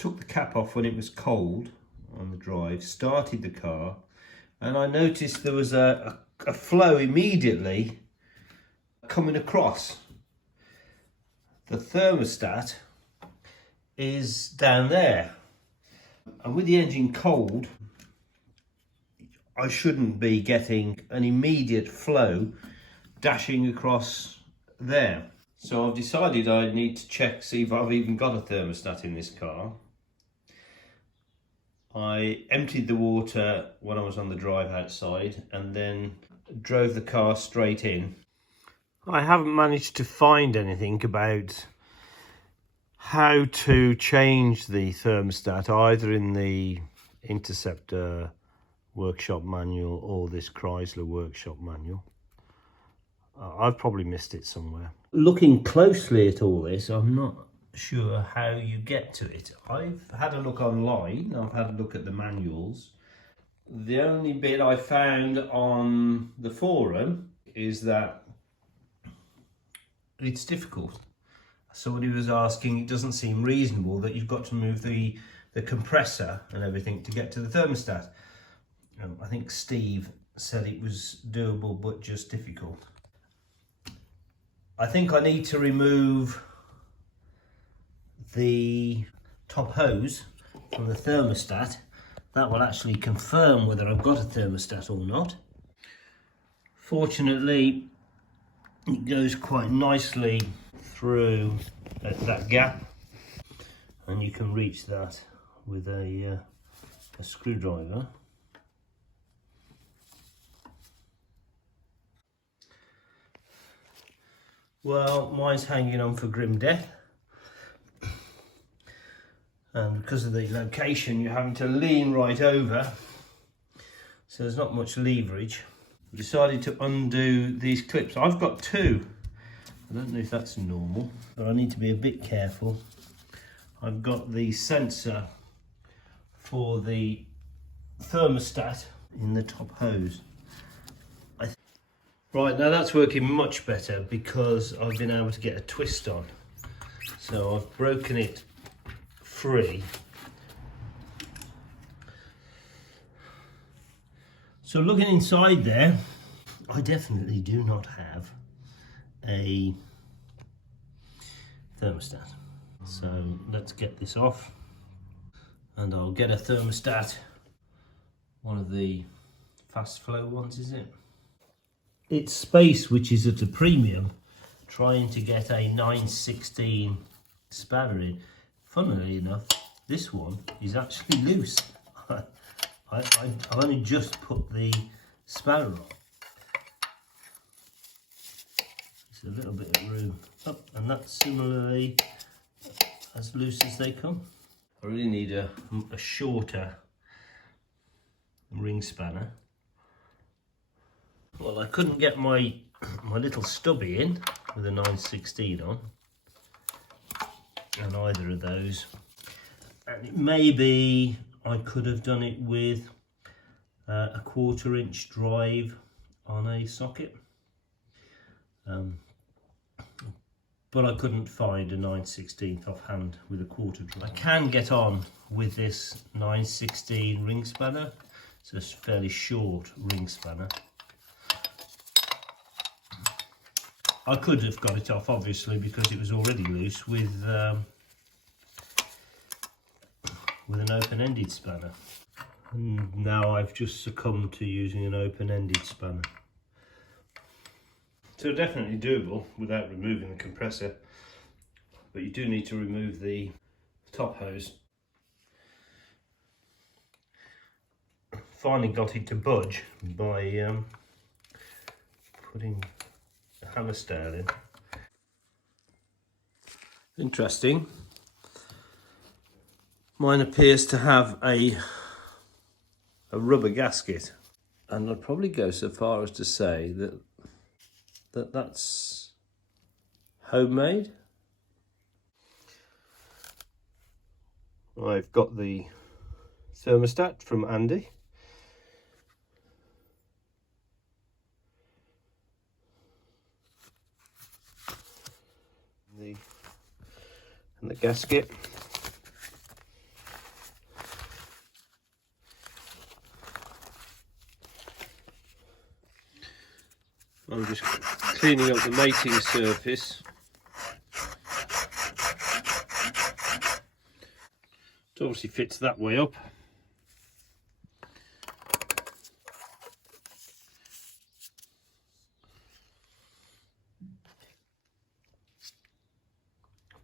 took the cap off when it was cold on the drive, started the car, and I noticed there was a flow immediately coming across. The thermostat is down there, and with the engine cold, I shouldn't be getting an immediate flow dashing across there. So I've decided I need to check, see if I've even got a thermostat in this car. I emptied the water when I was on the drive outside and then drove the car straight in. I haven't managed to find anything about how to change the thermostat either in the Interceptor workshop manual or this Chrysler workshop manual. I've probably missed it somewhere. Looking closely at all this, I'm not sure how you get to it. I've had a look online, I've had a look at the manuals. The only bit I found on the forum is that it's difficult. Somebody was asking, it doesn't seem reasonable that you've got to move the compressor and everything to get to the thermostat. I think Steve said it was doable but just difficult. I think I need to remove the top hose from the thermostat. That will actually confirm whether I've got a thermostat or not. Fortunately, it goes quite nicely through that gap, and you can reach that with a screwdriver. Well, mine's hanging on for grim death, and because of the location you're having to lean right over, so there's not much leverage. I decided to undo these clips. I've got two. I don't know if that's normal, but I need to be a bit careful. I've got the sensor for the thermostat in the top hose. Right, now that's working much better because I've been able to get a twist on. So I've broken it free. So looking inside there, I definitely do not have a thermostat. So let's get this off, and I'll get a thermostat, one of the fast flow ones, is it? It's space which is at a premium, trying to get a 9/16 spanner in. Funnily enough, this one is actually loose. I've only just put the spanner on. It's a little bit of room. Oh, and that's similarly as loose as they come. I really need a shorter ring spanner. Well, I couldn't get my little stubby in with a 9/16 on, and either of those. And maybe I could have done it with a 1/4 inch drive on a socket, but I couldn't find a 9/16 offhand with a 1/4 drive. I can get on with this 9/16 ring spanner. It's a fairly short ring spanner. I could have got it off, obviously, because it was already loose with an open-ended spanner. And now I've just succumbed to using an open-ended spanner. So definitely doable without removing the compressor, but you do need to remove the top hose. Finally got it to budge by putting the hammer style in. Interesting. Mine appears to have a rubber gasket, and I'd probably go so far as to say that's homemade. I've got the thermostat from Andy. And the gasket. I'm just cleaning up the mating surface. It obviously fits that way up.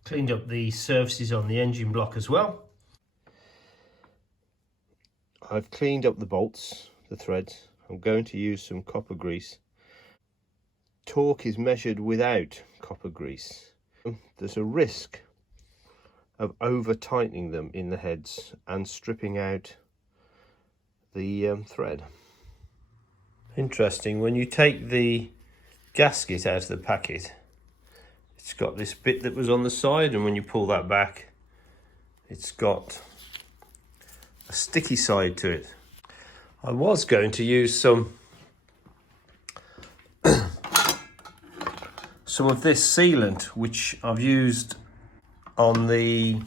Cleaned up the surfaces on the engine block as well. I've cleaned up the bolts, the threads. I'm going to use some copper grease. Torque is measured without copper grease. There's a risk of over tightening them in the heads and stripping out the thread. Interesting, when you take the gasket out of the packet, it's got this bit that was on the side, and when you pull that back, it's got a sticky side to it. I was going to use some of this sealant, which I've used on the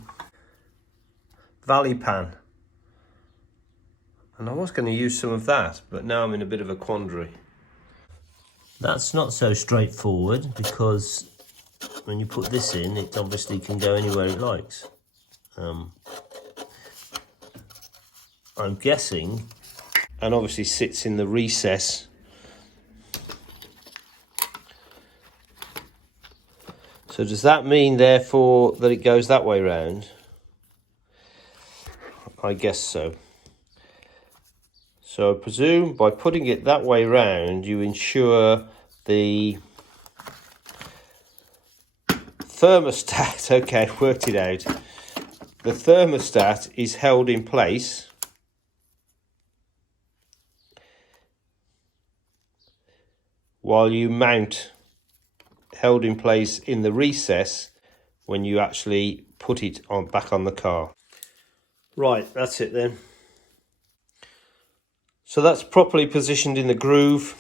valley pan, and I was going to use some of that, but now I'm in a bit of a quandary. That's not so straightforward, because when you put this in, it obviously can go anywhere it likes. I'm guessing, and obviously sits in the recess. So does that mean, therefore, that it goes that way round? I guess so. So I presume by putting it that way round, you ensure the thermostat, okay, worked it out. The thermostat is held in place while you mount, held in place in the recess when you actually put it on back on the car. Right, that's it then. So that's properly positioned in the groove,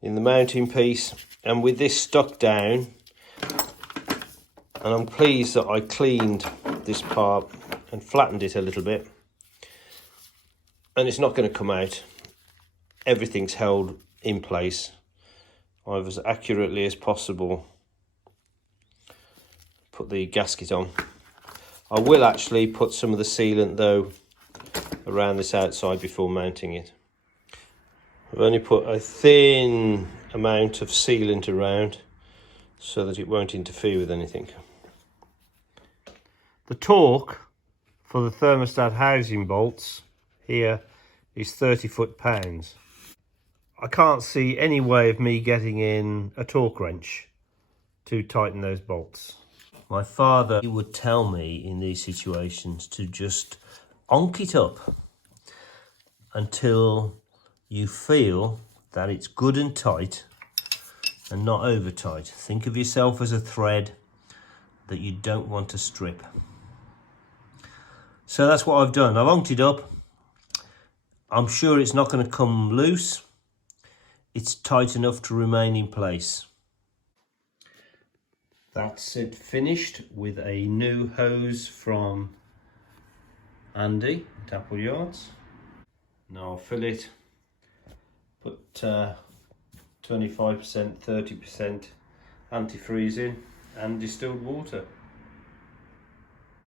in the mounting piece, and with this stuck down, and I'm pleased that I cleaned this part and flattened it a little bit, and it's not going to come out. Everything's held in place. I've as accurately as possible put the gasket on. I will actually put some of the sealant though around this outside before mounting it. I've only put a thin amount of sealant around so that it won't interfere with anything. The torque for the thermostat housing bolts here is 30 foot-pounds. I can't see any way of me getting in a torque wrench to tighten those bolts. My father, he would tell me in these situations to just onk it up until you feel that it's good and tight and not over tight. Think of yourself as a thread that you don't want to strip. So that's what I've done. I've onked it up. I'm sure it's not going to come loose. It's tight enough to remain in place. That's it finished with a new hose from Andy at Apple Yards. Now I'll fill it, put 25%, 30% antifreeze in and distilled water.